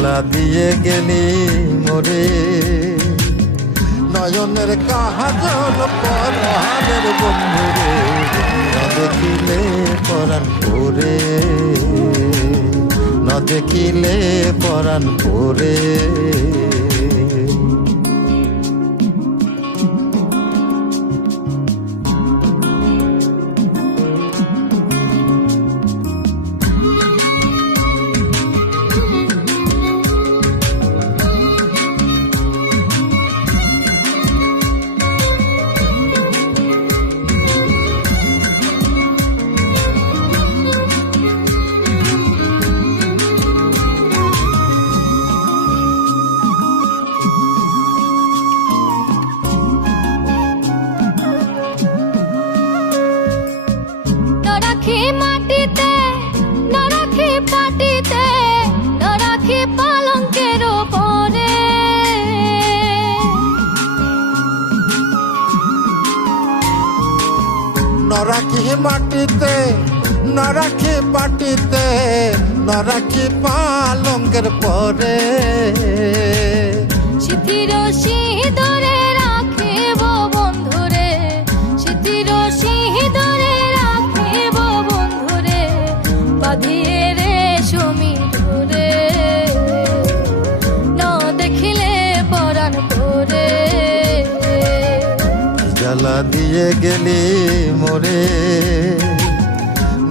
জ্বালা দিয়ে গেলি মোরে, নয়নের কাজল পরাণের বন্ধুরে, না দেখিলে পরাণ পরে, না দেখিলে পরাণ পরে। মাটিতে না রাখি পাটিতে, না রাখি পালঙ্কের উপরে, না রাখি মাটিতে, না রাখি পাটিতে, না রাখি পালঙ্কের পরে। স্মৃতির সিঁদুরে রাখিব বন্ধুরে, স্মৃতির সিঁদুরে রাখিব বন্ধুরে, বাঁধিয়ে রেশমি ডোরে, না দেখিলে পরাণ পরে। জ্বালা দিয়ে গেলি মোরে,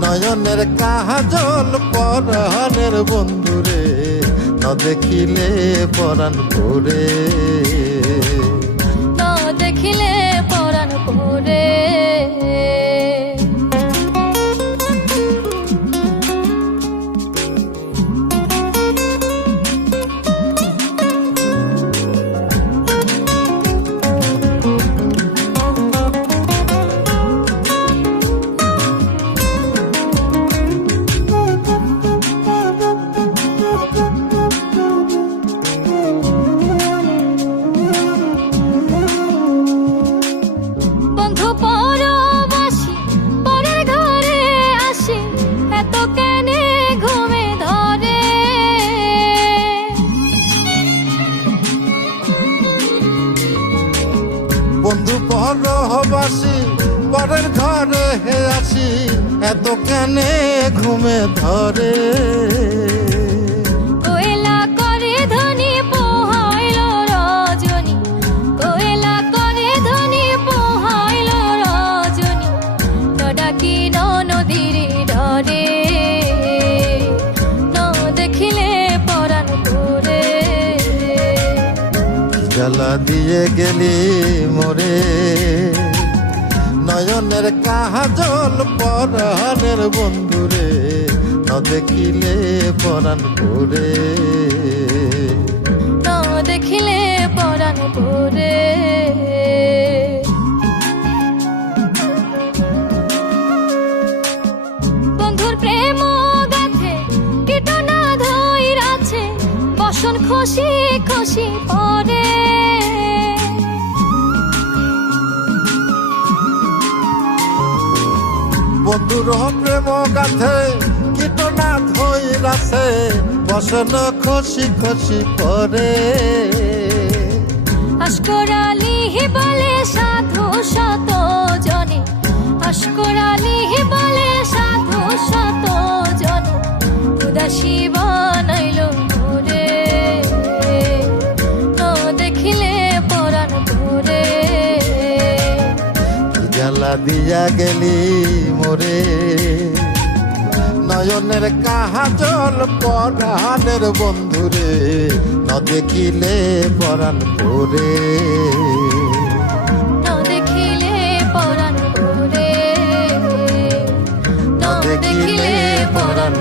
নয়নের কাজল পরাণের বন্ধুরে, না দেখিলে পরাণ পরে, না দেখিলে পরাণ পরে। বন্ধু পরবাসী পরের ঘরে হে আসি, এত কেনে ঘুমে ধরে। কোয়েলা করে ধনী পোহাইল রজনী, কোয়েলা করে ধনী পোহাইল রজনী, ডাকি নদীর ডরে, না দেখিলে পরাণ পরে। জ্বালা দিয়ে গেলি মোরে, নয়নের কাজল পরাণের বন্ধুরে, না দেখিলে পরাণ পরে, না দেখিলে পরাণ পরে। বন্ধুর প্রেম গাথে কীটনা ধইরাছে, বসন খুশি খুশি পরে। বন্ধুর প্রেম গাথে কীটনা ধইরাছে, বসন খুশি খুশি পরে। আশকর আলী বলে সাধু শত জনে, আশকর আলী বলে সাধু শত জনে, উদাসী বানাইল মোরে, না দেখিলে পরাণ পরে। জ্বালা দিয়া গেলি মোরে, নয়নের কাজল পরাণের বন্ধুরে, না দেখিলে পরাণ পরে, না দেখিলে পরাণ পরে, না দেখিলে পরাণ